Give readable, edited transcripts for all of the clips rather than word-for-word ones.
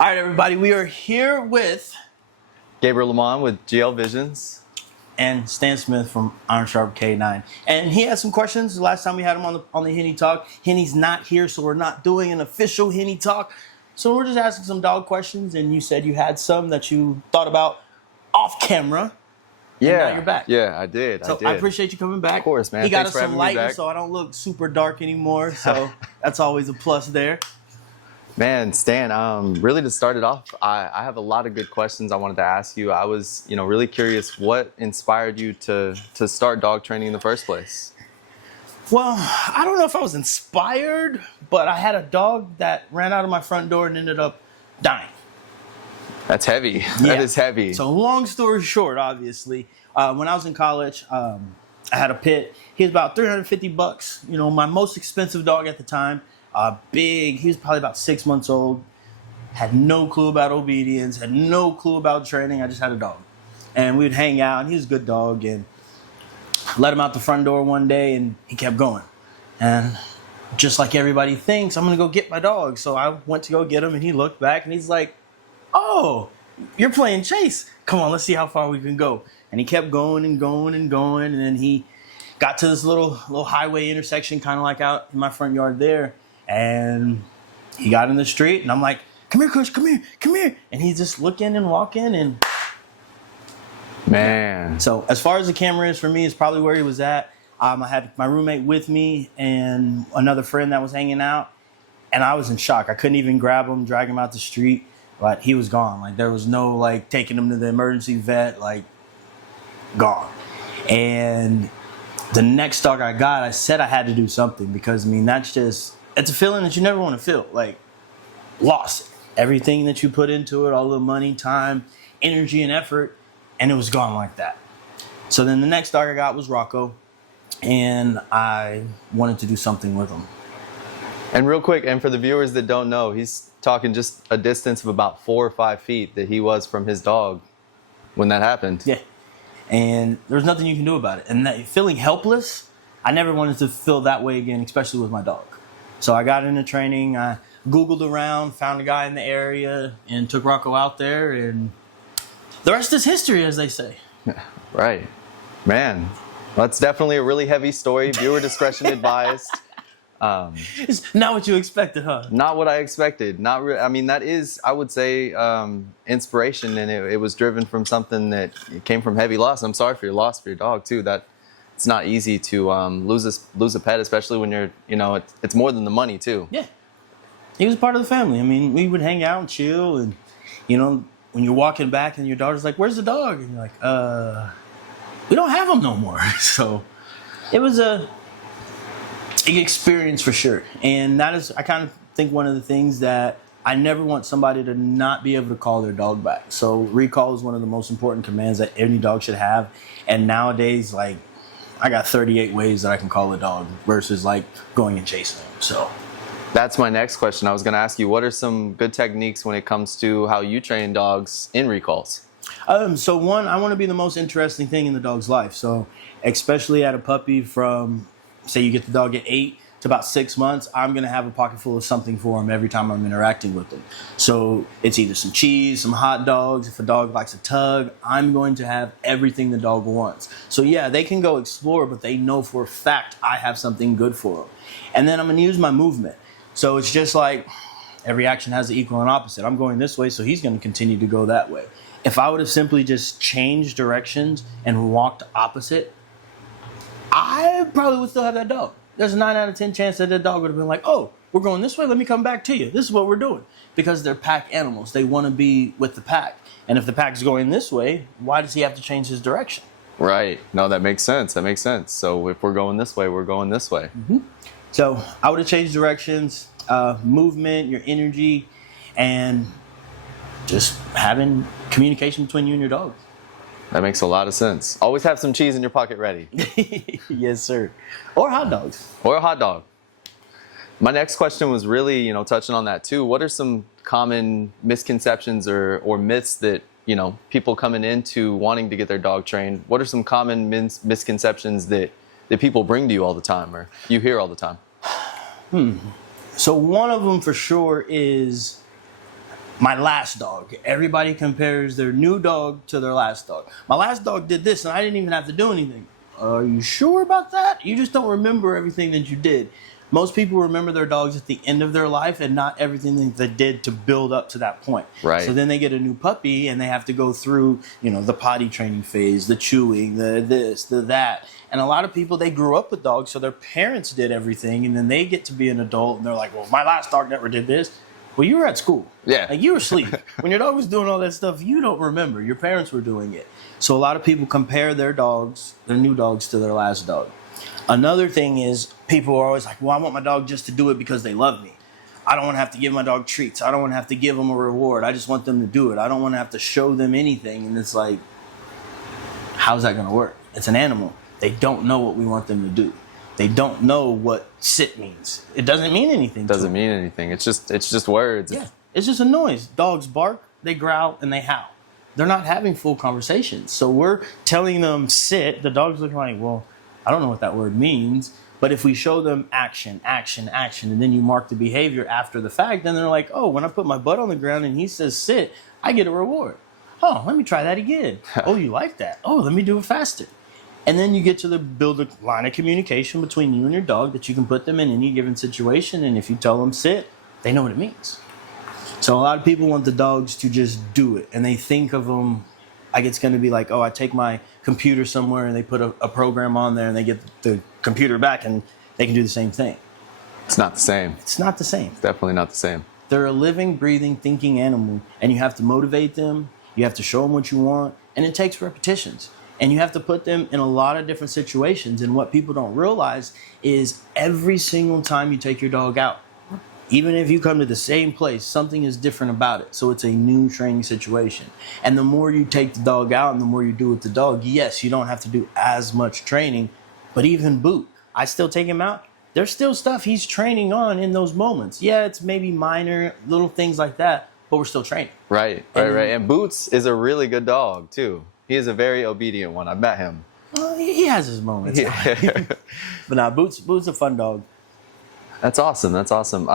All right, everybody, we are here with Gabriel Lamond with GL Visions. and Stan Smith from Iron Sharp K9. And he had some questions the last time we had him on the Henny Talk. Henny's not here, so we're not doing an official Henny Talk. So we're just asking some dog questions, and you said you had some that you thought about off camera. Yeah, now you're back. Yeah, I did. So I appreciate you coming back. Of course, man. He got Thanks us for some having me lighting, back. so I don't look super dark anymore. So that's always a plus there. Man, Stan, really to start it off, I have a lot of good questions I wanted to ask you. I was, really curious what inspired you to start dog training in the first place. Well, I don't know if I was inspired, but I had a dog that ran out of my front door and ended up dying. That's heavy. Yeah. That is heavy. So long story short, obviously, when I was in college, I had a pit. He was about $350. My most expensive dog at the time. Big. He was probably about 6 months old. Had no clue about obedience. Had no clue about training. I just had a dog, and we'd hang out. And he was a good dog, and let him out the front door one day, and he kept going. And just like everybody thinks, I'm gonna go get my dog. So I went to go get him, and he looked back, and he's like, "Oh, you're playing chase. Come on, let's see how far we can go." And he kept going and going and going, and then he got to this little highway intersection, kind of like out in my front yard there. And he got in the street, and I'm like, "Come here, Kush, come here, come here." And he's just looking and walking, and man. so as far as the camera is for me, it's probably where he was at. I had my roommate with me and another friend that was hanging out, and I was in shock. I couldn't even grab him, drag him out the street, but he was gone. Like, there was no taking him to the emergency vet, gone. And the next dog I got, I said I had to do something because it's a feeling that you never want to feel, lost. Everything that you put into it, all the money, time, energy, and effort, and it was gone like that. So then the next dog I got was Rocco, and I wanted to do something with him. And real quick, and for the viewers that don't know, he's talking just a distance of about 4 or 5 feet that he was from his dog when that happened. Yeah. And there's nothing you can do about it. And that feeling helpless, I never wanted to feel that way again, especially with my dog. So I got into training, I Googled around, found a guy in the area, and took Rocco out there, and the rest is history, as they say. Right. Man, well, that's definitely a really heavy story. Viewer discretion advised. It's not what you expected, huh? Not what I expected. Not I mean, that is, I would say, inspiration, and it was driven from something that came from heavy loss. I'm sorry for your loss for your dog too. That it's not easy to lose a pet, especially when you're, it's more than the money too. Yeah, he was part of the family. I mean, we would hang out and chill, and when you're walking back and your daughter's like, "Where's the dog?" and you're like, "We don't have him no more." So it was a experience for sure. And that is, I kind of think, one of the things that I never want somebody to not be able to call their dog back. So recall is one of the most important commands that any dog should have. And nowadays, I got 38 ways that I can call a dog versus going and chasing them. So that's my next question. I was going to ask you, what are some good techniques when it comes to how you train dogs in recalls? So one, I want to be the most interesting thing in the dog's life. So especially at a puppy from, say you get the dog at 8 to about 6 months, I'm going to have a pocket full of something for him every time I'm interacting with them. So it's either some cheese, some hot dogs. If a dog likes a tug, I'm going to have everything the dog wants. So yeah, they can go explore, but they know for a fact I have something good for them. And then I'm going to use my movement. So it's just like every action has the equal and opposite. I'm going this way, so he's going to continue to go that way. If I would have simply just changed directions and walked opposite, I probably would still have that dog. There's a 9 out of 10 chance that dog would have been like, "Oh, we're going this way, let me come back to you. This is what we're doing." Because they're pack animals. They want to be with the pack. And if the pack's going this way, why does he have to change his direction? Right. No, that makes sense. That makes sense. So if we're going this way, we're going this way. Mm-hmm. So I would have changed directions, movement, your energy, and just having communication between you and your dog. That makes a lot of sense. Always have some cheese in your pocket ready. Yes, sir. Or hot dogs. Or a hot dog. My next question was really, touching on that too. What are some common misconceptions or myths that, people coming into wanting to get their dog trained? What are some common misconceptions that people bring to you all the time or you hear all the time? So one of them for sure is My last dog. Everybody compares their new dog to their last dog. My last dog did this and I didn't even have to do anything. Are you sure about that? You just don't remember everything that you did. Most people remember their dogs at the end of their life and not everything that they did to build up to that point. Right. So then they get a new puppy and they have to go through, the potty training phase, the chewing, the this, the that. And a lot of people, they grew up with dogs, so their parents did everything, and then they get to be an adult and they're like, well, my last dog never did this. Well, you were at school. Yeah. Like, you were asleep. When your dog was doing all that stuff, you don't remember. Your parents were doing it. So a lot of people compare their new dogs, to their last dog. Another thing is people are always like, well, I want my dog just to do it because they love me. I don't want to have to give my dog treats. I don't want to have to give them a reward. I just want them to do it. I don't want to have to show them anything. And it's like, how's that going to work? It's an animal. They don't know what we want them to do. They don't know what sit means. It doesn't mean anything. Doesn't mean anything. It's just words. Yeah, it's just a noise. Dogs bark, they growl, and they howl. They're not having full conversations. So we're telling them sit. The dog's looking like, well, I don't know what that word means. But if we show them action, action, action, and then you mark the behavior after the fact, then they're like, oh, when I put my butt on the ground and he says sit, I get a reward. Oh, let me try that again. Oh, you like that? Oh, let me do it faster. And then you get to build a line of communication between you and your dog that you can put them in any given situation. And if you tell them sit, they know what it means. So a lot of people want the dogs to just do it. And they think of them like it's going to be like, oh, I take my computer somewhere and they put a program on there and they get the computer back and they can do the same thing. It's not the same. It's not the same. It's definitely not the same. They're a living, breathing, thinking animal. And you have to motivate them. You have to show them what you want. And it takes repetitions. And you have to put them in a lot of different situations. And what people don't realize is every single time you take your dog out, even if you come to the same place, something is different about it. So it's a new training situation. And the more you take the dog out and the more you do with the dog, yes, you don't have to do as much training. But even Boot, I still take him out. There's still stuff he's training on in those moments. Yeah, it's maybe minor, little things like that, but we're still training. Right. And Boots is a really good dog, too. He is a very obedient one. I met him. Well, he has his moments. Yeah. But nah, Boots a fun dog. That's awesome. That's awesome.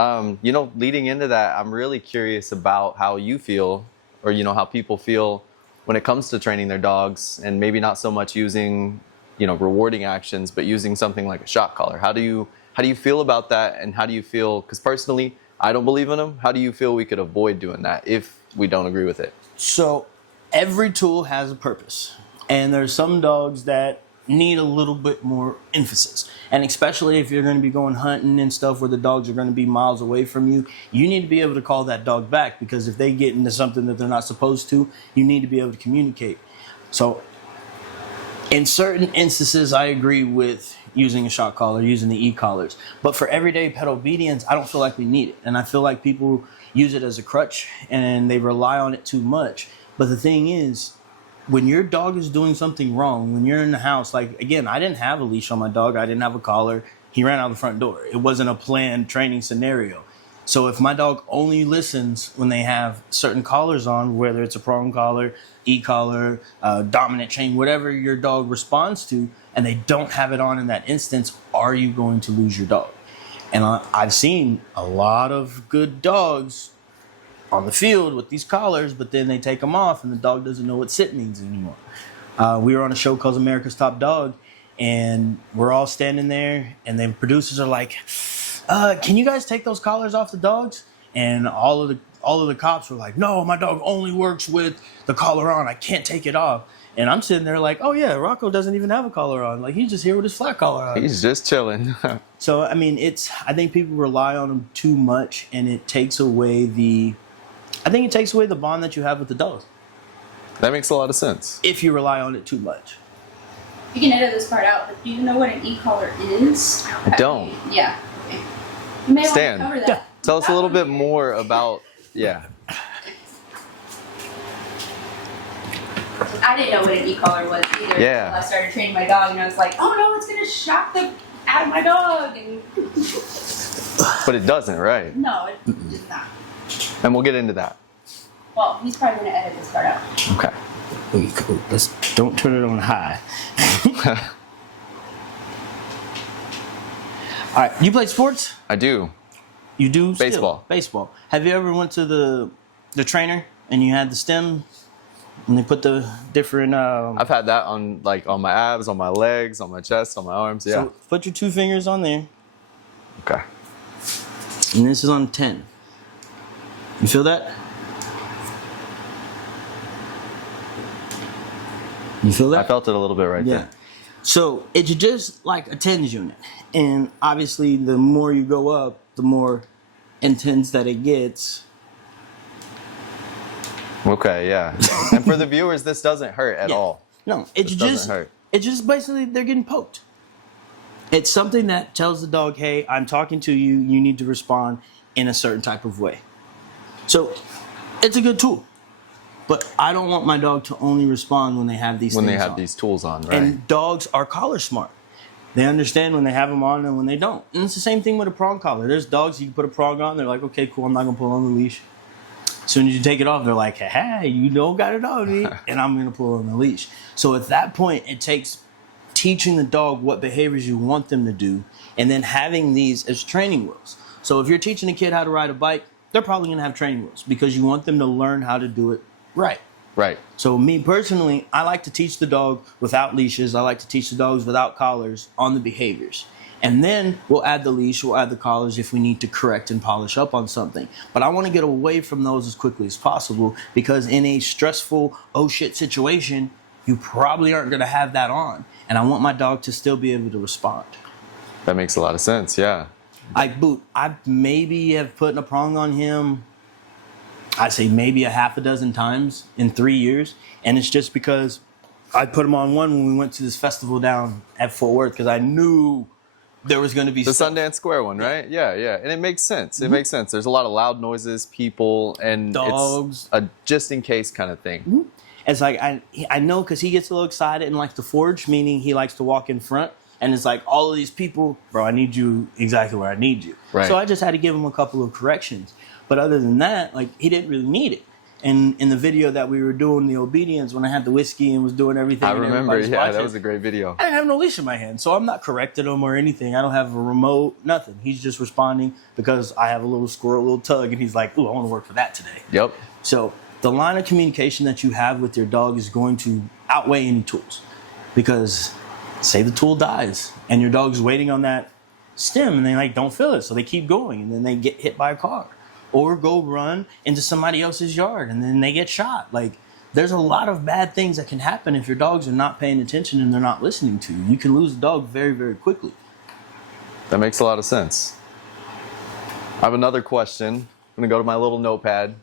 Leading into that, I'm really curious about how you feel, or how people feel when it comes to training their dogs, and maybe not so much using, rewarding actions, but using something like a shock collar. How do you feel about that, and how do you feel? Because personally, I don't believe in them. How do you feel we could avoid doing that if we don't agree with it? So every tool has a purpose, and there's some dogs that need a little bit more emphasis. And especially if you're going to be going hunting and stuff where the dogs are going to be miles away from you, you need to be able to call that dog back, because if they get into something that they're not supposed to, you need to be able to communicate. So in certain instances, I agree with using a shock collar, using the e-collars. But for everyday pet obedience, I don't feel like we need it. And I feel like people use it as a crutch and they rely on it too much. But the thing is, when your dog is doing something wrong, when you're in the house, like, again, I didn't have a leash on my dog. I didn't have a collar. He ran out the front door. It wasn't a planned training scenario. So if my dog only listens when they have certain collars on, whether it's a prong collar, e-collar, dominant chain, whatever your dog responds to, and they don't have it on in that instance, are you going to lose your dog? And I've seen a lot of good dogs on the field with these collars, but then they take them off and the dog doesn't know what sit means anymore. We were on a show called America's Top Dog, and we're all standing there, and then producers are like, can you guys take those collars off the dogs? And all of the cops were like, no, my dog only works with the collar on. I can't take it off. And I'm sitting there like, oh yeah, Rocco doesn't even have a collar on. Like, he's just here with his flat collar on. He's just chilling. So, I mean, I think people rely on them too much, and it takes away the bond that you have with the dog. That makes a lot of sense. If you rely on it too much. You can edit this part out, but do you know what an e-collar is? I don't. Yeah. Okay. You may Stan, want to cover that. Yeah. Tell us a little bit more about, I didn't know what an e-collar was either Yeah. until I started training my dog, and I was like, oh no, it's going to shock the out of my dog. And But it doesn't, right? no, it does not. And we'll get into that. Well, he's probably going to edit this part out. Okay. Don't turn it on high. All right, you play sports? I do. You do? Still? Baseball. Baseball. Have you ever went to the the trainer and you had the stem and they put the different I've had that on my abs, on my legs, on my chest, on my arms. Yeah. So put your 2 fingers on there. Okay. And this is on 10. You feel that? You feel that? I felt it a little bit right there. So it's just like a tens unit. And obviously the more you go up, the more intense that it gets. Okay, yeah. And for the viewers, this doesn't hurt at all. No, it's This just doesn't hurt. it's just basically they're getting poked. It's something that tells the dog, hey, I'm talking to you, you need to respond in a certain type of way. So it's a good tool. But I don't want my dog to only respond when they have these When things they have on. these tools on, right? And dogs are collar smart. They understand when they have them on and when they don't. And it's the same thing with a prong collar. There's dogs you can put a prong on, they're like, okay, cool, I'm not gonna pull on the leash. As soon as you take it off, they're like, hey, you don't got it on me, and I'm gonna pull on the leash. So at that point, it takes teaching the dog what behaviors you want them to do, and then having these as training wheels. So if you're teaching a kid how to ride a bike, they're probably gonna have training wheels because you want them to learn how to do it right. Right. So me personally, I like to teach the dog without leashes. I like to teach the dogs without collars on the behaviors. And then we'll add the leash, we'll add the collars if we need to correct and polish up on something. But I want to get away from those as quickly as possible because in a stressful, oh shit situation, you probably aren't going to have that on. And I want my dog to still be able to respond. That makes a lot of sense, yeah. I maybe have put a prong on him, I'd say maybe a half a dozen times in 3 years. And it's just because I put him on one when we went to this festival down at Fort Worth because I knew there was going to be The stuff. Sundance Square one, right? Yeah, yeah. And it makes sense. It makes sense. There's a lot of loud noises, people, and Dogs. it's a just in case kind of thing. It's like, I know because he gets a little excited and likes to forge, meaning he likes to walk in front. And it's like, all of these people, bro, I need you exactly where I need you. Right. So I just had to give him a couple of corrections. But other than that, like, he didn't really need it. And in the video that we were doing, the obedience, when I had the whiskey and was doing everything. I and remember, everybody's yeah, watching, that was a great video. I didn't have no leash in my hand, so I'm not correcting him or anything. I don't have a remote, nothing. He's just responding because I have a little squirrel, little tug, and he's like, ooh, I want to work for that today. Yep. So the line of communication that you have with your dog is going to outweigh any tools. Because say the tool dies and your dog's waiting on that stem and they like don't feel it, so they keep going and then they get hit by a car. Or go run into somebody else's yard and then they get shot. Like, there's a lot of bad things that can happen if your dogs are not paying attention and they're not listening to you. You can lose a dog very, very quickly. That makes a lot of sense. I have another question. I'm going to go to my little notepad.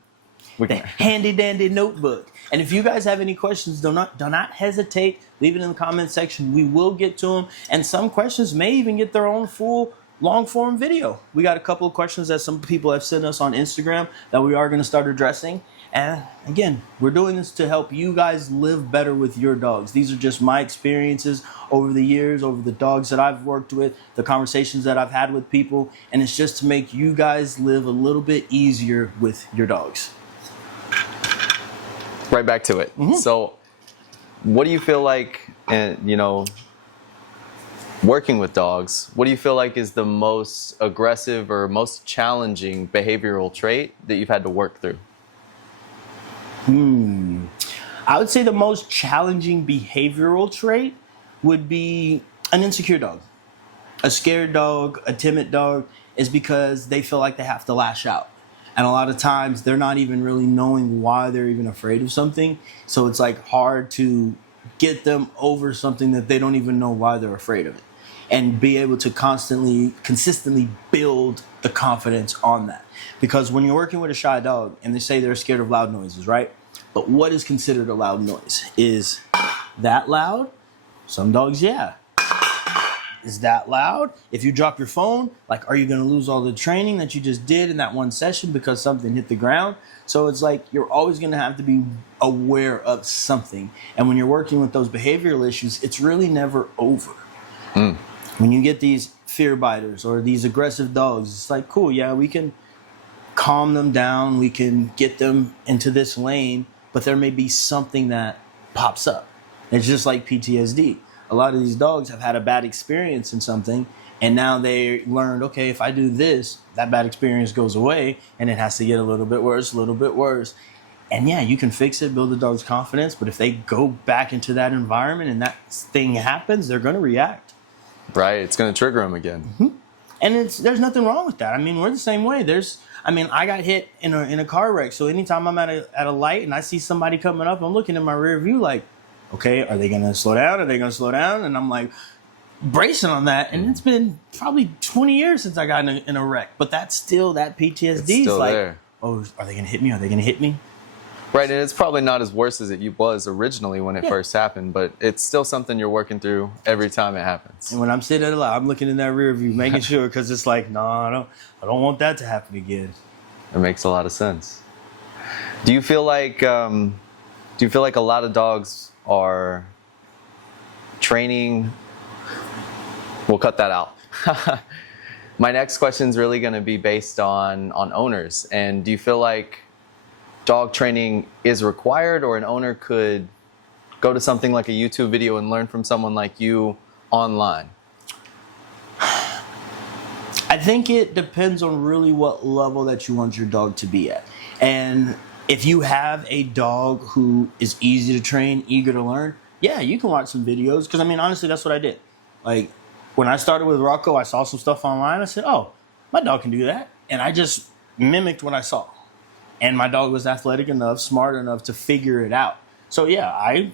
The handy dandy notebook. And if you guys have any questions, do not hesitate. Leave it in the comment section. We will get to them. And some questions may even get their own full long form video. We got a couple of questions that some people have sent us on Instagram that we are going to start addressing. And again, we're doing this to help you guys live better with your dogs. These are just my experiences over the years, over the dogs that I've worked with, the conversations that I've had with people. And it's just to make you guys live a little bit easier with your dogs. Right back to it. So what do you feel like, working with dogs, what do you feel like is the most aggressive or most challenging behavioral trait that you've had to work through? I would say the most challenging behavioral trait would be an insecure dog. A scared dog, a timid dog, is because they feel like they have to lash out. And a lot of times they're not even really knowing why they're even afraid of something. So it's like hard to get them over something that they don't even know why they're afraid of it. And be able to consistently build the confidence on that. Because when you're working with a shy dog and they say they're scared of loud noises, right? But what is considered a loud noise? Is that loud? Some dogs, yeah. Is that loud? If you drop your phone, like, are you going to lose all the training that you just did in that one session because something hit the ground? So it's like you're always going to have to be aware of something. And when you're working with those behavioral issues, it's really never over. When you get these fear biters or these aggressive dogs, it's like, cool, yeah, we can calm them down. We can get them into this lane, but there may be something that pops up. It's just like PTSD. A lot of these dogs have had a bad experience in something, And now they learned, okay, if I do this, that bad experience goes away, and it has to get a little bit worse, a little bit worse. And yeah, you can fix it, build the dog's confidence, but if they go back into that environment and that thing happens, they're going to react. Right, it's going to trigger them again. And there's nothing wrong with that. I mean, we're the same way. I got hit in a car wreck, so anytime I'm at a light and I see somebody coming up, I'm looking in my rear view like, okay, are they going to slow down? Are they going to slow down? And I'm like bracing on that. And it's been probably 20 years since I got in a wreck, but that's still that PTSD. It's still like, there. oh, are they going to hit me? Are they going to hit me? Right, and it's probably not as worse as it was originally when it first happened, but it's still something you're working through every time it happens. And when I'm sitting at a light, I'm looking in that rear view, making sure, because it's like, no, I don't want that to happen again. It makes a lot of sense. Do you feel like a lot of dogs are training? We'll cut that out. My next question is really going to be based on owners. And do you feel like dog training is required, or an owner could go to something like a YouTube video and learn from someone like you online? I think it depends on really what level that you want your dog to be at. And if you have a dog who is easy to train, eager to learn, yeah, you can watch some videos. Because, I mean, honestly, that's what I did. Like, when I started with Rocco, I saw some stuff online. I said, oh, my dog can do that. And I just mimicked what I saw. And my dog was athletic enough, smart enough to figure it out. So, yeah, I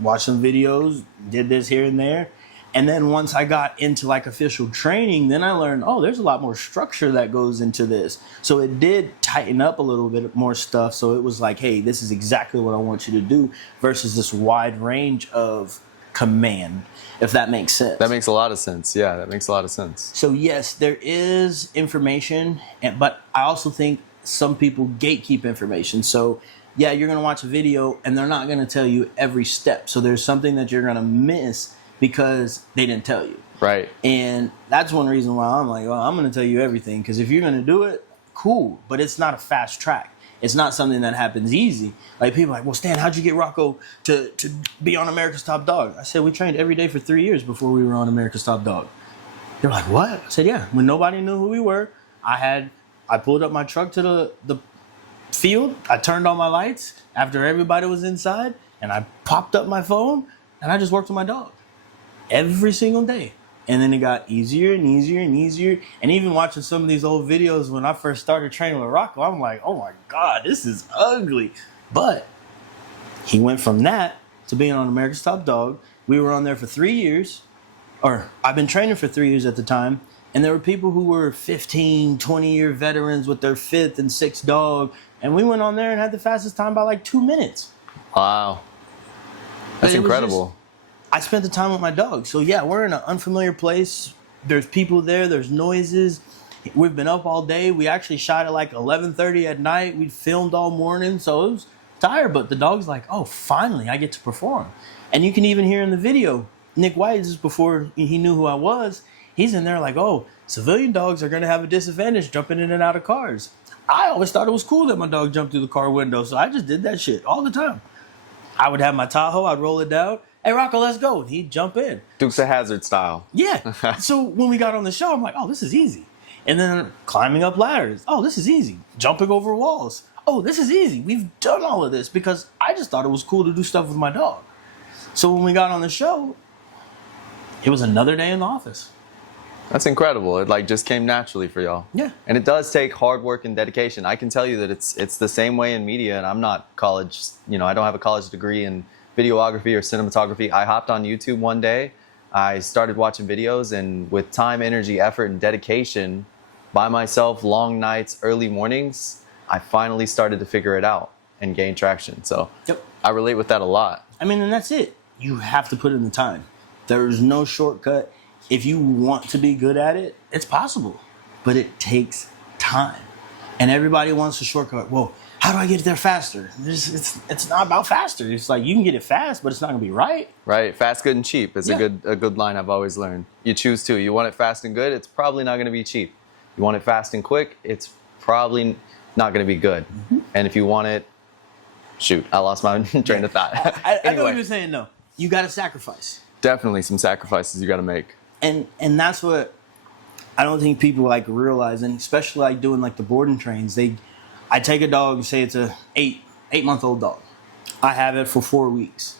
watched some videos, did this here and there. And then once I got into like official training, then I learned, oh, there's a lot more structure that goes into this. So it did tighten up a little bit more stuff. So it was like, hey, this is exactly what I want you to do versus this wide range of command, if that makes sense. That makes a lot of sense. Yeah, that makes a lot of sense. So, yes, there is information, but I also think some people gatekeep information. So, yeah, you're going to watch a video and they're not going to tell you every step. So there's something that you're going to miss because they didn't tell you. Right. And that's one reason why I'm like, well, I'm going to tell you everything, because if you're going to do it, cool. But it's not a fast track. It's not something that happens easy. Like, people are like, well, Stan, how'd you get Rocco to be on America's Top Dog? I said, we trained every day for 3 years before we were on America's Top Dog. They're like, what? I said, yeah. When nobody knew who we were, I pulled up my truck to the field. I turned on my lights after everybody was inside, and I popped up my phone, and I just worked with my dog every single day. And then it got easier and easier and easier. And even watching some of these old videos when I first started training with Rocco, I'm like, oh my God, this is ugly. But he went from that to being on America's Top Dog. We were on there for 3 years, or I've been training for 3 years at the time. And there were people who were 15, 20-year veterans with their 5th and 6th dog. And we went on there and had the fastest time by like 2 minutes. Wow. That's incredible. I spent the time with my dog. So, yeah, we're in an unfamiliar place. There's people there. There's noises. We've been up all day. We actually shot at like 11:30 at night. We filmed all morning. So it was tired. But the dog's like, oh, finally, I get to perform. And you can even hear in the video, Nick White, just before he knew who I was, he's in there like, oh, civilian dogs are going to have a disadvantage jumping in and out of cars. I always thought it was cool that my dog jumped through the car window. So I just did that shit all the time. I would have my Tahoe. I'd roll it down. Hey, Rocco, let's go. And he'd jump in. Dukes of Hazzard style. Yeah. So when we got on the show, I'm like, oh, this is easy. And then climbing up ladders. Oh, this is easy. Jumping over walls. Oh, this is easy. We've done all of this because I just thought it was cool to do stuff with my dog. So when we got on the show, it was another day in the office. That's incredible. It like just came naturally for y'all. Yeah. And it does take hard work and dedication. I can tell you that it's the same way in media, and I'm not college, I don't have a college degree in videography or cinematography. I hopped on YouTube one day. I started watching videos, and with time, energy, effort, and dedication by myself, long nights, early mornings, I finally started to figure it out and gain traction. So yep. I relate with that a lot. I mean, and that's it. You have to put in the time. There's no shortcut. If you want to be good at it, it's possible, but it takes time. And everybody wants a shortcut. Well, how do I get there faster? It's not about faster. It's like you can get it fast, but it's not going to be right. Right. Fast, good, and cheap is a good line I've always learned. You choose two. You want it fast and good, it's probably not going to be cheap. You want it fast and quick, it's probably not going to be good. Mm-hmm. And if you want it, shoot, I lost my train of thought. I know what you're saying, though. You got to sacrifice. Definitely some sacrifices you got to make. And that's what I don't think people like realize, and especially like doing like the boarding trains. I take a dog, say it's a 8-month-old dog. I have it for 4 weeks.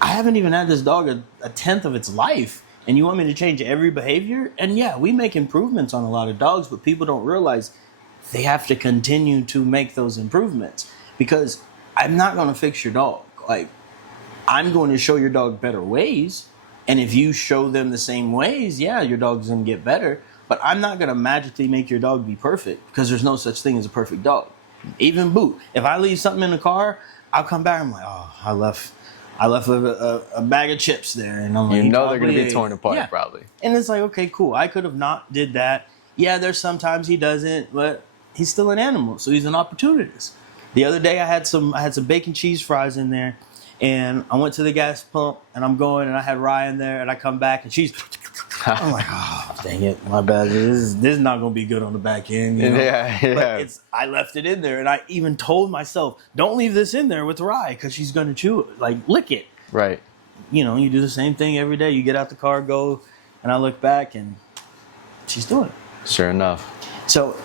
I haven't even had this dog a tenth of its life, and you want me to change every behavior? And yeah, we make improvements on a lot of dogs, but people don't realize they have to continue to make those improvements, because I'm not going to fix your dog. Like, I'm going to show your dog better ways. And if you show them the same ways, yeah, your dog's going to get better. But I'm not going to magically make your dog be perfect, because there's no such thing as a perfect dog. Even Boot. If I leave something in the car, I'll come back and I'm like, oh, I left a bag of chips there. And I'm like, You know they're going to be torn apart, probably. And it's like, okay, cool. I could have not did that. Yeah, there's sometimes he doesn't, but he's still an animal, so he's an opportunist. The other day I had some bacon cheese fries in there, and I went to the gas pump, and I'm going, and I had Rye in there, and I come back, and she's, I'm like, oh, dang it, my bad. This is not going to be good on the back end. You know? Yeah. But I left it in there, and I even told myself, don't leave this in there with Rye, because she's going to chew it, like lick it. Right. You know, you do the same thing every day. You get out the car, go, and I look back, and she's doing it. Sure enough. So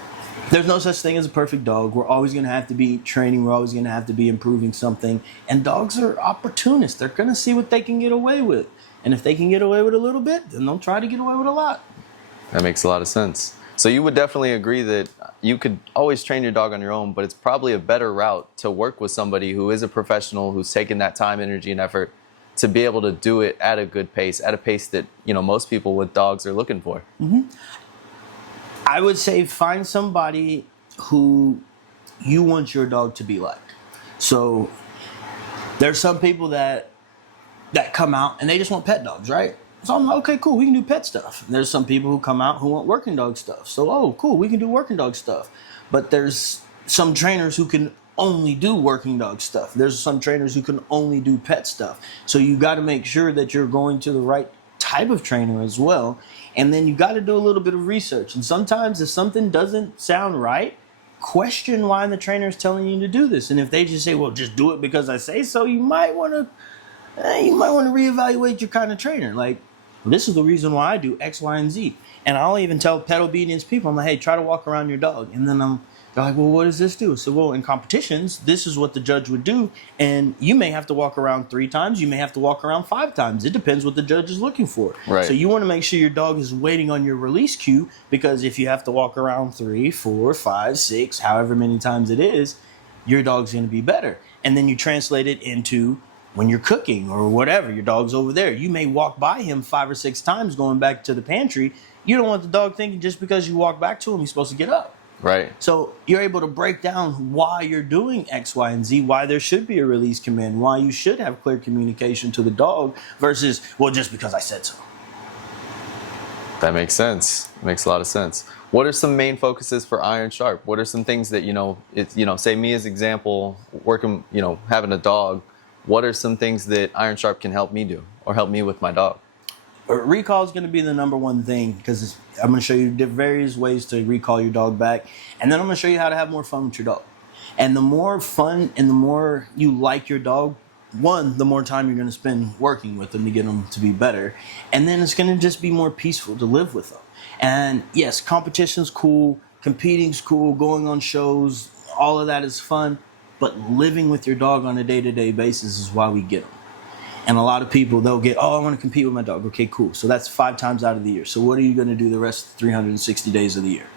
there's no such thing as a perfect dog. We're always going to have to be training. We're always going to have to be improving something. And dogs are opportunists. They're going to see what they can get away with. And if they can get away with a little bit, then they'll try to get away with a lot. That makes a lot of sense. So you would definitely agree that you could always train your dog on your own, but it's probably a better route to work with somebody who is a professional, who's taken that time, energy, and effort to be able to do it at a good pace, at a pace that, you know, most people with dogs are looking for. Mm-hmm. I would say find somebody who you want your dog to be like. So there's some people that come out and they just want pet dogs, right? So I'm like, okay, cool, we can do pet stuff. And there's some people who come out who want working dog stuff. So, oh, cool, we can do working dog stuff. But there's some trainers who can only do working dog stuff. There's some trainers who can only do pet stuff. So you got to make sure that you're going to the right type of trainer as well. And then you got to do a little bit of research. And sometimes if something doesn't sound right, question why the trainer is telling you to do this. And if they just say, well, just do it because I say so, you might want to reevaluate your kind of trainer. Like, this is the reason why I do X, Y, and Z. And I'll even tell pet obedience people, I'm like, hey, try to walk around your dog. And then they're like, well, what does this do? So, well, in competitions, this is what the judge would do. And you may have to walk around 3 times. You may have to walk around 5 times. It depends what the judge is looking for. Right. So you want to make sure your dog is waiting on your release cue, because if you have to walk around 3, 4, 5, 6, however many times it is, your dog's going to be better. And then you translate it into when you're cooking or whatever, your dog's over there. You may walk by him 5 or 6 times going back to the pantry. You don't want the dog thinking just because you walk back to him, he's supposed to get up. Right. So you're able to break down why you're doing X, Y, and Z, why there should be a release command, why you should have clear communication to the dog versus, well, just because I said so. That makes sense. Makes a lot of sense. What are some main focuses for Iron Sharp? What are some things that, say me as example, working, having a dog, what are some things that Iron Sharp can help me do or help me with my dog? Recall is going to be the number one thing, because I'm going to show you various ways to recall your dog back. And then I'm going to show you how to have more fun with your dog. And the more fun and the more you like your dog, the more time you're going to spend working with them to get them to be better. And then it's going to just be more peaceful to live with them. And yes, competition's cool, competing's cool, going on shows, all of that is fun. But living with your dog on a day-to-day basis is why we get them. And a lot of people, they'll get, oh, I want to compete with my dog. Okay, cool. So that's 5 times out of the year. So what are you going to do the rest of 360 days of the year?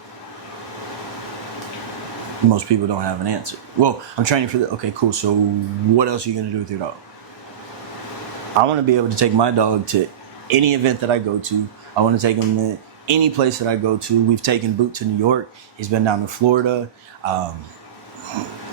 Most people don't have an answer. Well, I'm training for okay, cool. So what else are you going to do with your dog? I want to be able to take my dog to any event that I go to. I want to take him to any place that I go to. We've taken Boot to New York. He's been down to Florida.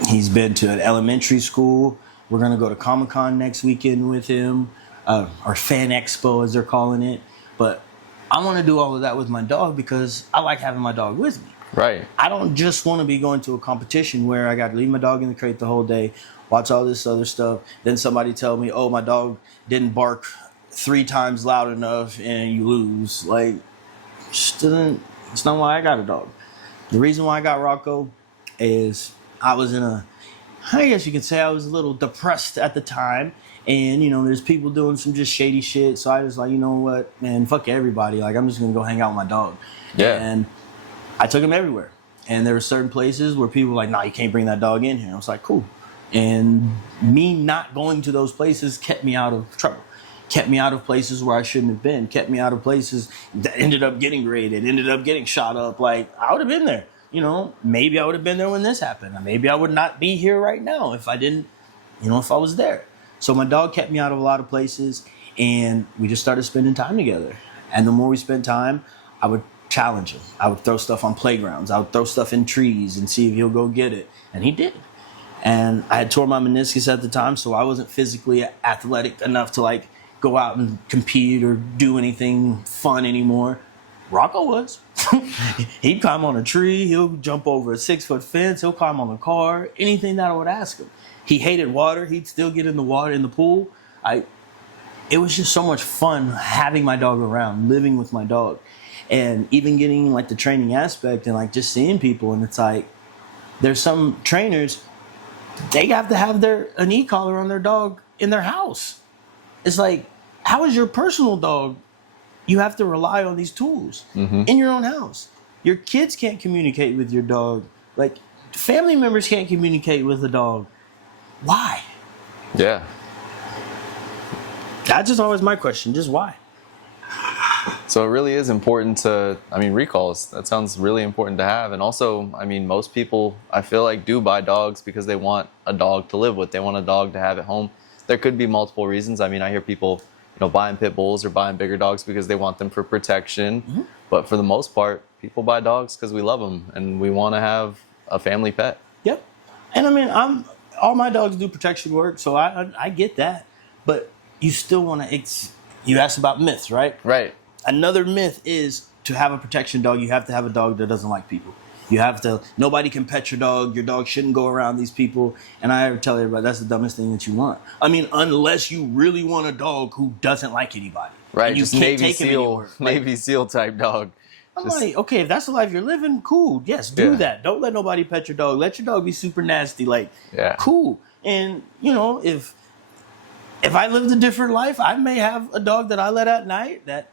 He's been to an elementary school. We're going to go to Comic-Con next weekend with him, or Fan Expo as they're calling it. But I want to do all of that with my dog because I like having my dog with me. Right. I don't just want to be going to a competition where I got to leave my dog in the crate the whole day, watch all this other stuff. Then somebody tell me, oh, my dog didn't bark 3 times loud enough and you lose. Like, it's not why I got a dog. The reason why I got Rocco is I was I guess you could say I was a little depressed at the time. And, you know, there's people doing some just shady shit. So I was like, you know what, man, fuck everybody. Like, I'm just going to go hang out with my dog. Yeah. And I took him everywhere. And there were certain places where people were like, nah, you can't bring that dog in here. I was like, cool. And me not going to those places kept me out of trouble. Kept me out of places where I shouldn't have been. Kept me out of places that ended up getting raided, ended up getting shot up. Like, I would have been there. You know, maybe I would have been there when this happened. Maybe I would not be here right now if I didn't, you know, if I was there. So my dog kept me out of a lot of places, and we just started spending time together. And the more we spent time, I would challenge him. I would throw stuff on playgrounds. I would throw stuff in trees and see if he'll go get it. And he did. And I had torn my meniscus at the time, so I wasn't physically athletic enough to like go out and compete or do anything fun anymore. Rocco was. He'd climb on a tree. He'll jump over a 6-foot fence. He'll climb on a car. Anything that I would ask him. He hated water. He'd still get in the water in the pool. It was just so much fun having my dog around, living with my dog, and even getting like the training aspect and like just seeing people. And it's like there's some trainers, they have to have an e-collar on their dog in their house. It's like, how is your personal dog? You have to rely on these tools in your own house. Your kids can't communicate with your dog. Like family members can't communicate with the dog. Why? Yeah. That's just always my question. Just why? So it really is important to, I mean, recalls, that sounds really important to have. And also, I mean, most people, I feel like, do buy dogs because they want a dog to live with. They want a dog to have at home. There could be multiple reasons. I mean, I hear people, you know, buying pit bulls or buying bigger dogs because they want them for protection. But for the most part, people buy dogs because we love them and we want to have a family pet. Yep. And I mean, all my dogs do protection work, so I get that. But you still want to, you asked about myths, right? Right. Another myth is to have a protection dog, you have to have a dog that doesn't like people. You have to, nobody can pet your dog shouldn't go around these people. And I tell everybody, that's the dumbest thing that you want. I mean, unless you really want a dog who doesn't like anybody. Right, And you just can't Navy take him SEAL, anywhere. Navy SEAL type dog. I'm like, okay, if that's the life you're living, cool. Yes, do that. Don't let nobody pet your dog. Let your dog be super nasty. Like, cool. And, you know, if I lived a different life, I may have a dog that I let at night that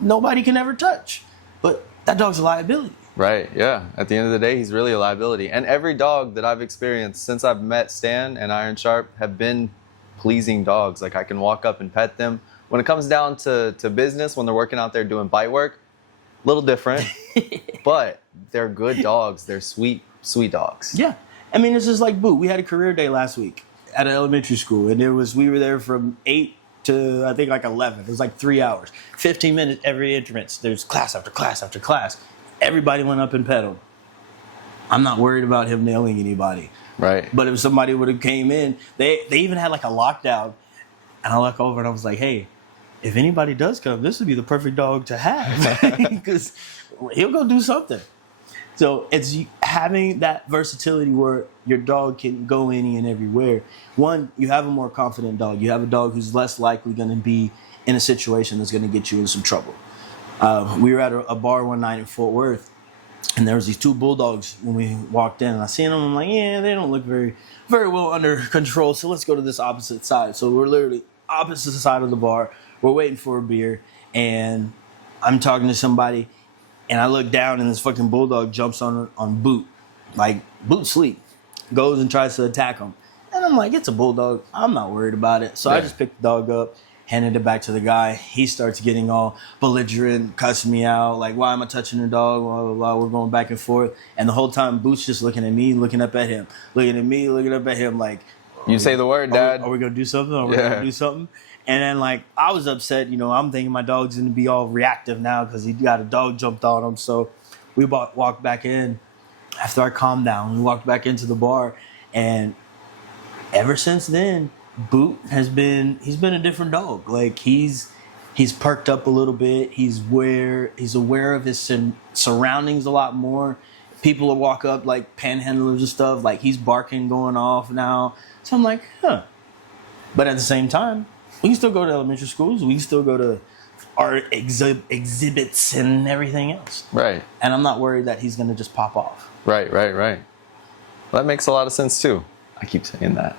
nobody can ever touch. But that dog's a liability. Right, yeah. At the end of the day, he's really a liability. And every dog that I've experienced since I've met Stan and Iron Sharp have been pleasing dogs. Like, I can walk up and pet them. When it comes down to business, when they're working out there doing bite work, a little different. But they're good dogs. They're sweet, sweet dogs. Yeah. I mean, it's just like Boo. We had a career day last week at an elementary school. And we were there from 8 to, I think, like 11. It was like 3 hours. 15 minutes every intermittent. There's class after class after class. Everybody went up and pet him. I'm not worried about him nailing anybody. Right. But if somebody would have came in, they even had like a lockdown. And I look over and I was like, hey, if anybody does come, this would be the perfect dog to have. Because he'll go do something. So it's having that versatility where your dog can go any and everywhere. One, you have a more confident dog. You have a dog who's less likely going to be in a situation that's going to get you in some trouble. We were at a bar one night in Fort Worth, and there was these 2 bulldogs when we walked in. And I seen them. I'm like, yeah, they don't look very, very well under control. So let's go to this opposite side. So we're literally opposite side of the bar. We're waiting for a beer, and I'm talking to somebody, and I look down, and this fucking bulldog jumps on Boot. Like, Boot sleep. Goes and tries to attack him. And I'm like, it's a bulldog. I'm not worried about it. So I just picked the dog up, handed it back to the guy. He starts getting all belligerent, cussing me out. Like, why am I touching the dog? Blah, blah, blah. We're going back and forth. And the whole time, Boot's just looking at me, looking up at him. Looking at me, looking up at him like, you say the word, Dad. Are we going to do something? Are we going to do something? And then, like, I was upset. You know, I'm thinking my dog's going to be all reactive now because he got a dog jumped on him. So we walked back in. After I calmed down, we walked back into the bar. And ever since then, Boot he's been a different dog. Like, he's perked up a little bit. He's aware of his surroundings a lot more. People will walk up, like, panhandlers and stuff. Like, he's barking, going off now. So I'm like, huh. But at the same time, we can still go to elementary schools. We can still go to art exhibits and everything else. Right. And I'm not worried that he's going to just pop off. Right. Well, that makes a lot of sense, too. I keep saying that.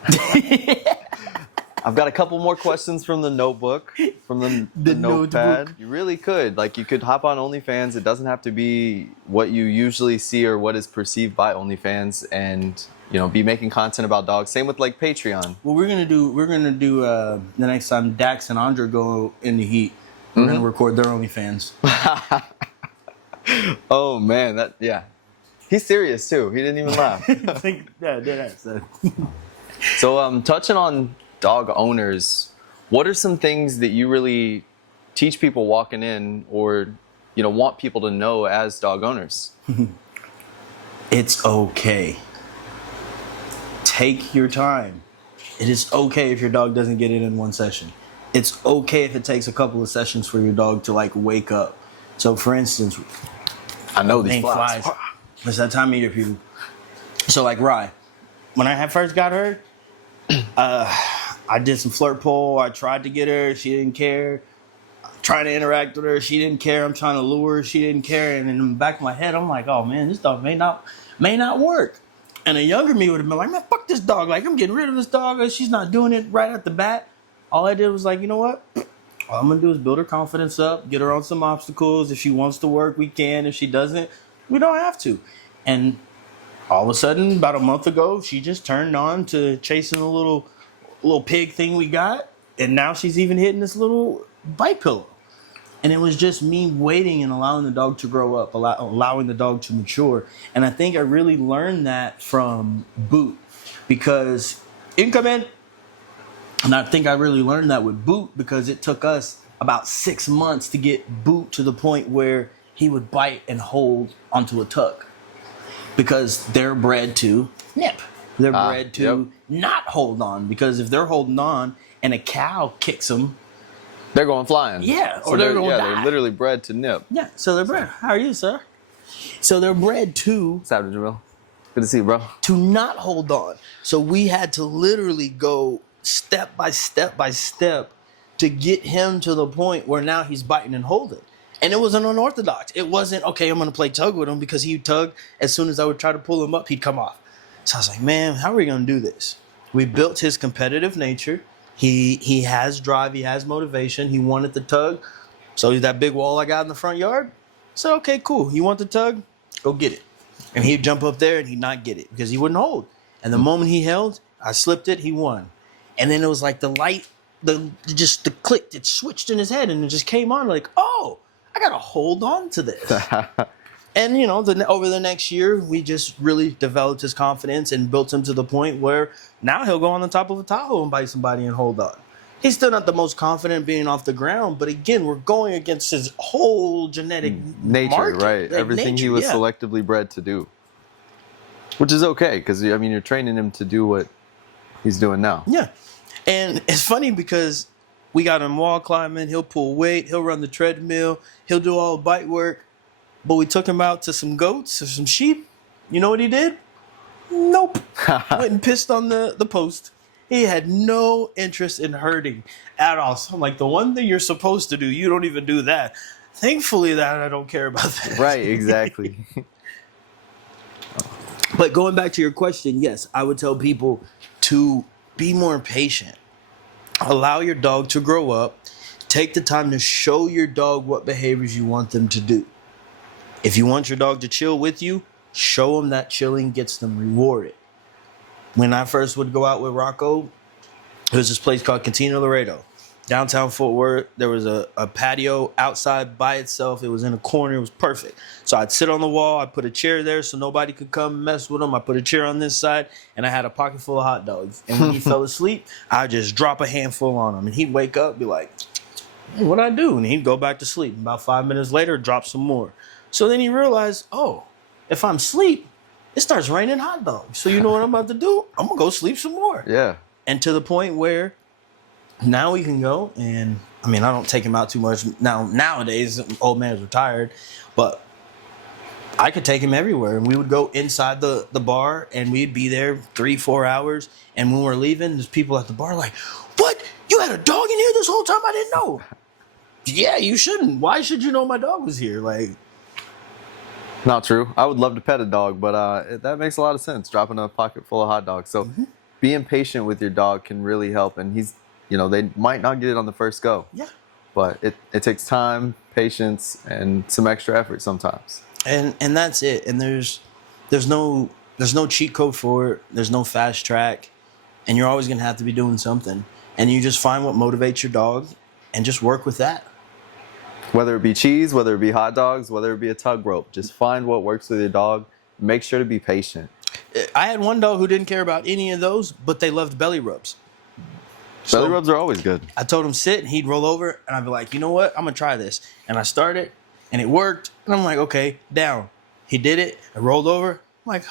I've got a couple more questions from the notebook, from the notepad. notebook. You really could. Like, you could hop on OnlyFans. It doesn't have to be what you usually see or what is perceived by OnlyFans, and, you know, be making content about dogs. Same with, like, Patreon. What we're gonna do the next time Dax and Andre go in the heat, we're gonna record their OnlyFans. Oh, man. Yeah. He's serious, too. He didn't even laugh. So, touching on dog owners, what are some things that you really teach people walking in, or, you know, want people to know as dog owners? It's okay. Take your time. It is okay if your dog doesn't get it in one session. It's okay if it takes a couple of sessions for your dog to like wake up. So for instance, I know these flies. It's that time of year, people. So like Rye, when I first got her, I did some flirt pole. I tried to get her. She didn't care. Trying to interact with her. She didn't care. I'm trying to lure her. She didn't care. And in the back of my head, I'm like, oh man, this dog may not work. And a younger me would have been like, man, fuck this dog. Like, I'm getting rid of this dog. She's not doing it right at the bat. All I did was like, you know what? All I'm going to do is build her confidence up, get her on some obstacles. If she wants to work, we can. If she doesn't, we don't have to. And all of a sudden, about a month ago, she just turned on to chasing a little pig thing we got. And now she's even hitting this little bite pillow. And it was just me waiting and allowing the dog to grow up, allowing the dog to mature. And I think I really learned that from Boot, because you can come in, and I think I really learned that with Boot because it took us about 6 months to get Boot to the point where he would bite and hold onto a tug, because they're bred to nip. They're bred to not hold on, because if they're holding on and a cow kicks them, they're going flying. Yeah, So or they're going to die. they're literally bred to nip. Yeah, so they're bred. How are you, sir? So they're bred to What's happening, Jamil? Good to see you, bro. to not hold on. So we had to literally go step by step by step to get him to the point where now he's biting and holding. And it wasn't unorthodox. It wasn't, okay, I'm going to play tug with him, because he'd tug. As soon as I would try to pull him up, he'd come off. So I was like, man, how are we going to do this? We built his competitive nature. He has drive. He has motivation. He wanted the tug. So he's that big wall I got in the front yard. So, okay, cool. You want the tug? Go get it. And he'd jump up there and he'd not get it because he wouldn't hold. And the moment he held, I slipped it, he won. And then it was like the light, the click, it switched in his head and it just came on like, oh, I got to hold on to this. And, you know, over the next year, we just really developed his confidence and built him to the point where now he'll go on the top of a Tahoe and bite somebody and hold on. He's still not the most confident being off the ground, but again, we're going against his whole genetic Nature, market, right? like Everything nature, he was yeah. selectively bred to do. Which is okay, because, I mean, you're training him to do what he's doing now. Yeah. And it's funny because we got him wall climbing, he'll pull weight, he'll run the treadmill, he'll do all bite work. But we took him out to some goats or some sheep. You know what he did? Nope. Went and pissed on the post. He had no interest in herding at all. So I'm like, the one thing you're supposed to do, you don't even do that. Thankfully that I don't care about that. Right, exactly. But going back to your question, yes, I would tell people to be more patient. Allow your dog to grow up. Take the time to show your dog what behaviors you want them to do. If you want your dog to chill with you, show them that chilling gets them rewarded. When I first would go out with Rocco, there was this place called Cantina Laredo. Downtown Fort Worth, there was a patio outside by itself. It was in a corner. It was perfect. So I'd sit on the wall. I'd put a chair there so nobody could come mess with him. I put a chair on this side, and I had a pocket full of hot dogs. And when he fell asleep, I'd just drop a handful on him. And he'd wake up, be like, hey, what'd I do? And he'd go back to sleep. About 5 minutes later, drop some more. So then he realized, oh, if I'm asleep, it starts raining hot dogs. So you know what I'm about to do? I'm going to go sleep some more. Yeah. And to the point where now we can go, and I mean, I don't take him out too much nowadays. Old man is retired, but I could take him everywhere, and we would go inside the bar, and we'd be there 3-4 hours. And when we're leaving, there's people at the bar like, "What? You had a dog in here this whole time? I didn't know." Yeah, you shouldn't. Why should you know my dog was here? Like, not true. I would love to pet a dog, but that makes a lot of sense, dropping a pocket full of hot dogs. So being patient with your dog can really help. And You know, they might not get it on the first go. Yeah. But it takes time, patience, and some extra effort sometimes. And that's it. And there's no cheat code for it. There's no fast track. And you're always going to have to be doing something. And you just find what motivates your dog and just work with that. Whether it be cheese, whether it be hot dogs, whether it be a tug rope, just find what works with your dog. Make sure to be patient. I had one dog who didn't care about any of those, but they loved belly rubs. Belly rubs are always good. I told him sit, and he'd roll over, and I'd be like, you know what? I'm going to try this. And I started, and it worked. And I'm like, okay, down. He did it. I rolled over. I'm like,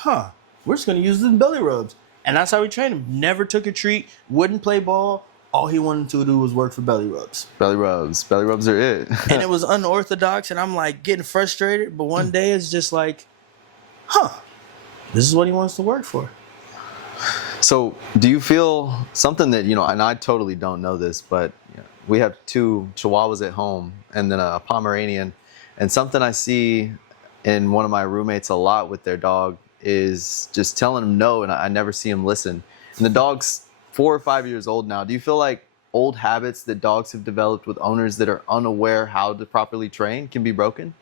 we're just going to use the belly rubs. And that's how we trained him. Never took a treat, wouldn't play ball. All he wanted to do was work for belly rubs. Belly rubs. Belly rubs are it. And it was unorthodox, and I'm like getting frustrated. But one day it's just like, this is what he wants to work for. So do you feel something that, you know, and I totally don't know this, but you know, we have 2 Chihuahuas at home and then a Pomeranian. And something I see in one of my roommates a lot with their dog is just telling him no, and I never see him listen. And the dog's 4 or 5 years old now. Do you feel like old habits that dogs have developed with owners that are unaware how to properly train can be broken?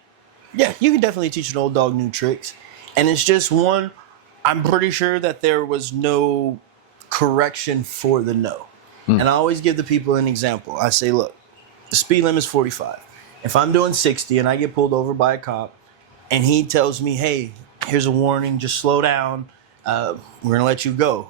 Yeah, you can definitely teach an old dog new tricks. And it's just one, I'm pretty sure that there was no correction for the no. And I always give the people an example. I say, look, the speed limit is 45. If I'm doing 60 and I get pulled over by a cop and he tells me, hey, here's a warning, just slow down, we're going to let you go.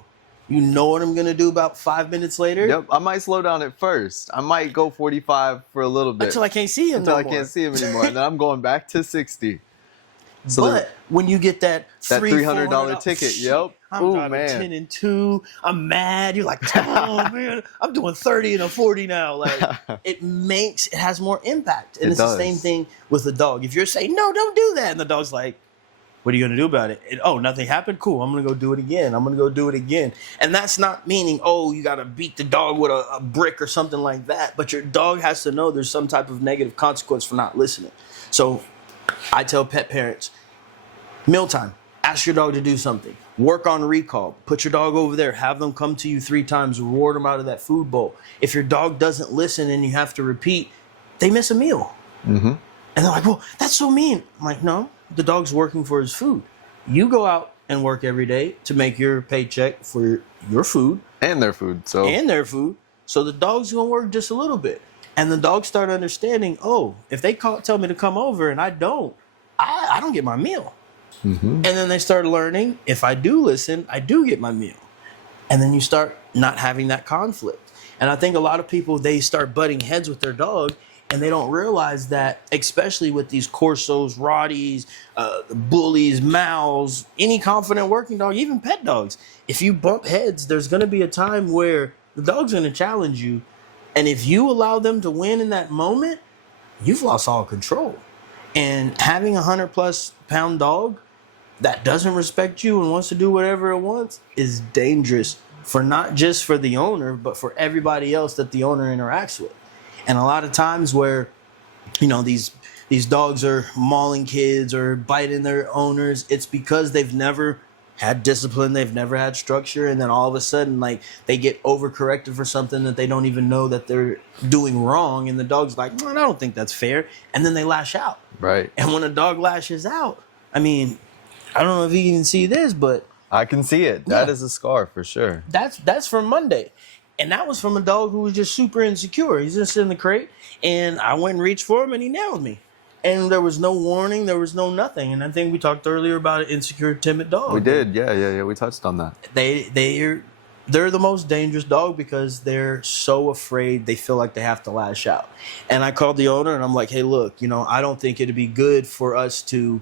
You know what I'm going to do about 5 minutes later? Yep, I might slow down at first. I might go 45 for a little bit. Until I can't see him Until no I more. can't see him anymore. And then I'm going back to 60. So but when you get that $300 ticket, yep. I'm Ooh, driving man. 10 and 2. I'm mad. You're like, oh man, I'm doing 30 and a 40 now. Like it has more impact. And It it's does. the same thing with the dog. If you're saying, no, don't do that, and the dog's like, what are you going to do about it? Oh, nothing happened? Cool. I'm going to go do it again. I'm going to go do it again. And that's not meaning, oh, you got to beat the dog with a brick or something like that. But your dog has to know there's some type of negative consequence for not listening. So I tell pet parents, mealtime, ask your dog to do something. Work on recall. Put your dog over there. Have them come to you 3 times. Reward them out of that food bowl. If your dog doesn't listen and you have to repeat, they miss a meal. Mm-hmm. And they're like, well, that's so mean. I'm like, no. The dog's working for his food. You go out and work every day to make your paycheck for your food. And their food. So So the dog's going to work just a little bit. And the dogs start understanding, oh, if they tell me to come over and I don't get my meal. Mm-hmm. And then they start learning, if I do listen, I do get my meal. And then you start not having that conflict. And I think a lot of people, they start butting heads with their dog, and they don't realize that, especially with these Corsos, Rotties, Bullies, Mals, any confident working dog, even pet dogs, if you bump heads, there's going to be a time where the dog's going to challenge you. And if you allow them to win in that moment, you've lost all control. And having 100+ pound dog that doesn't respect you and wants to do whatever it wants is dangerous for not just for the owner, but for everybody else that the owner interacts with. And a lot of times where, you know, these dogs are mauling kids or biting their owners, it's because they've never had discipline, they've never had structure, and then all of a sudden, like, they get overcorrected for something that they don't even know that they're doing wrong, and the dog's like, I don't think that's fair, and then they lash out. Right. And when a dog lashes out, I mean, I don't know if you can see this, but I can see it. That is a scar for sure. that's from Monday. And that was from a dog who was just super insecure. He's just in the crate, and I went and reached for him, and he nailed me. And there was no warning. There was no nothing. And I think we talked earlier about an insecure, timid dog. We did. Yeah. We touched on that. They're the most dangerous dog because they're so afraid they feel like they have to lash out. And I called the owner, and I'm like, hey, look, you know, I don't think it'd be good for us to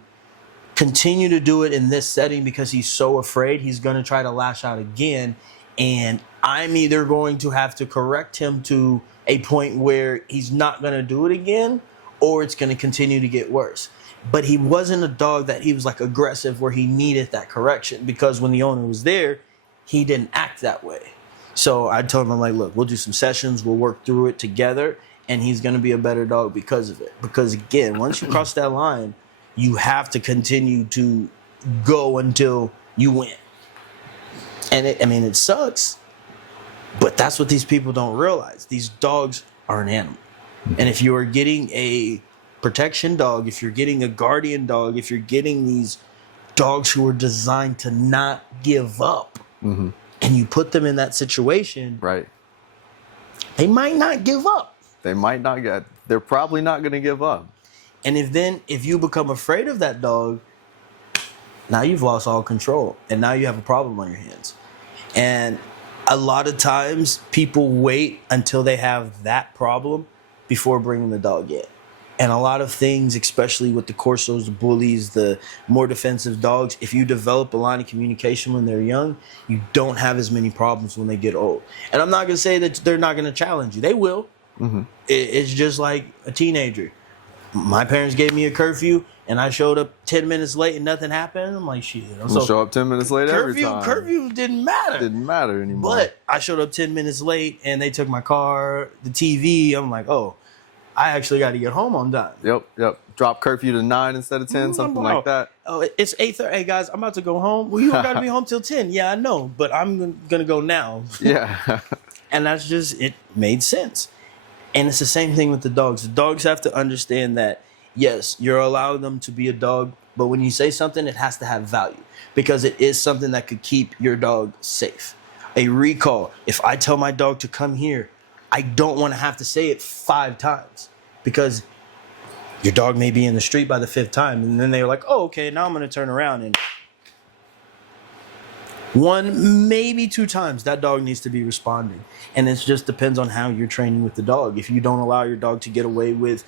continue to do it in this setting because he's so afraid he's going to try to lash out again. And I'm either going to have to correct him to a point where he's not going to do it again, or it's going to continue to get worse. But he wasn't a dog that he was like aggressive where he needed that correction, because when the owner was there, he didn't act that way. So I told him, I'm like, look, we'll do some sessions. We'll work through it together, and he's going to be a better dog because of it. Because again, once you cross that line, you have to continue to go until you win. And it sucks, But that's what these people don't realize. These dogs are an animal. And if you are getting a protection dog, if you're getting a guardian dog, if you're getting these dogs who are designed to not give up, and you put them in that situation, Right. they might not give up. They're probably not going to give up. And if you become afraid of that dog, now you've lost all control. And now you have a problem on your hands. And a lot of times people wait until they have that problem before bringing the dog in. And a lot of things, especially with the Corsos, the bullies, the more defensive dogs, if you develop a line of communication when they're young, you don't have as many problems when they get old. And I'm not going to say that they're not going to challenge you. They will. It's just like a teenager. My parents gave me a curfew, and I showed up 10 minutes late and nothing happened. I'm like, shit. So show up 10 minutes late every time. Curfew didn't matter. Didn't matter anymore. But I showed up 10 minutes late, and they took my car, the TV. I'm like, oh, I actually got to get home on time. Yep. Drop curfew to 9 instead of 10, something like that. Oh, it's 8:30. Hey, guys, I'm about to go home. Well, you don't got to be home till 10. Yeah, I know, but I'm going to go now. Yeah. And that's just, it made sense. And it's the same thing with the dogs. The dogs have to understand that, yes, you're allowing them to be a dog, but when you say something, it has to have value because it is something that could keep your dog safe. A recall, if I tell my dog to come here, I don't want to have to say it 5 times because your dog may be in the street by the 5th time. And then they're like, oh, okay, now I'm going to turn around. And 1, maybe 2 times, that dog needs to be responding. And it just depends on how you're training with the dog. If you don't allow your dog to get away with,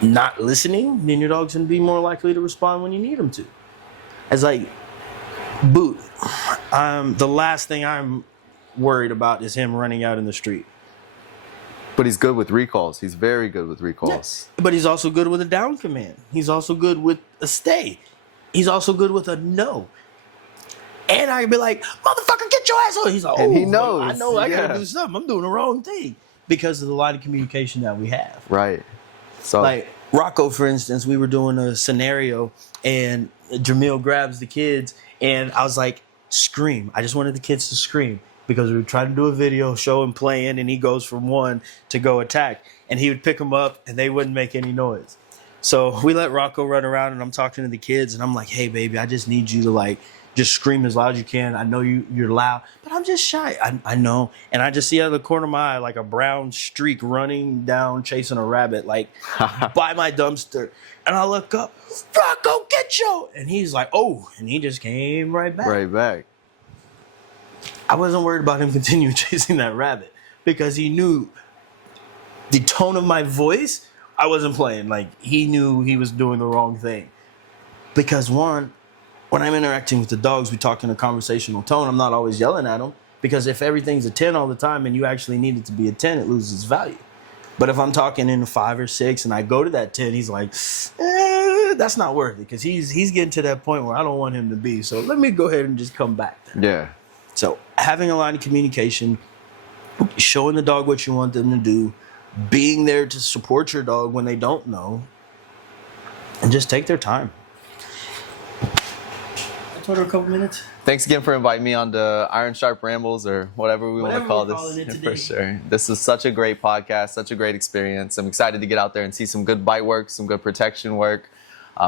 not listening, then your dog's going to be more likely to respond when you need him to. As like, Boot, the last thing I'm worried about is him running out in the street. But he's good with recalls. He's very good with recalls. Yeah, but he's also good with a down command. He's also good with a stay. He's also good with a no. And I can be like, motherfucker, get your ass on. He's like, and he knows. I know I got to do something. I'm doing the wrong thing because of the line of communication that we have. Right. So, like Rocco, for instance, we were doing a scenario and Jamil grabs the kids and I was like, scream. I just wanted the kids to scream because we were trying to do a video, show him playing, and he goes from 1 to go attack. And he would pick them up and they wouldn't make any noise. So we let Rocco run around and I'm talking to the kids and I'm like, hey, baby, I just need you to just scream as loud as you can. I know you're loud, but I'm just shy. I know. And I just see out of the corner of my eye like a brown streak running down, chasing a rabbit, by my dumpster. And I look up, Rocco, get you! And he's like, oh, and he just came right back. Right back. I wasn't worried about him continuing chasing that rabbit because he knew the tone of my voice. I wasn't playing. He knew he was doing the wrong thing. Because 1, when I'm interacting with the dogs, we talk in a conversational tone. I'm not always yelling at them because if everything's a 10 all the time and you actually need it to be a 10, it loses value. But if I'm talking in a 5 or 6 and I go to that 10, he's like, that's not worth it because he's getting to that point where I don't want him to be. So let me go ahead and just come back. Yeah. So having a line of communication, showing the dog what you want them to do, being there to support your dog when they don't know, and just take their time. I told her a couple minutes. Thanks again for inviting me on the Iron Sharp Rambles or whatever we want to call this. For sure. This is such a great podcast, such a great experience. I'm excited to get out there and see some good bite work, some good protection work.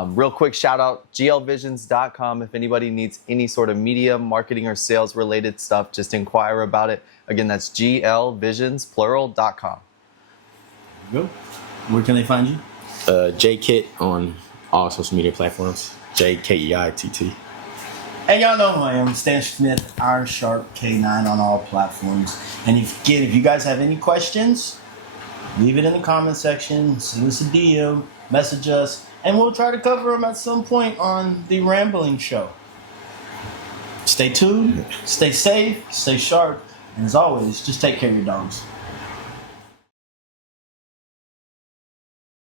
Real quick shout out, glvisions.com. If anybody needs any sort of media, marketing, or sales related stuff, just inquire about it. Again, that's glvisions.com. Go. Where can they find you? JKit on all social media platforms. JKEITT. And y'all know who I am, Stan Smith, Iron Sharp K9 on all platforms. And if you guys have any questions, leave it in the comment section, send us a DM, message us, and we'll try to cover them at some point on the Rambling Show. Stay tuned, stay safe, stay sharp, and as always, just take care of your dogs.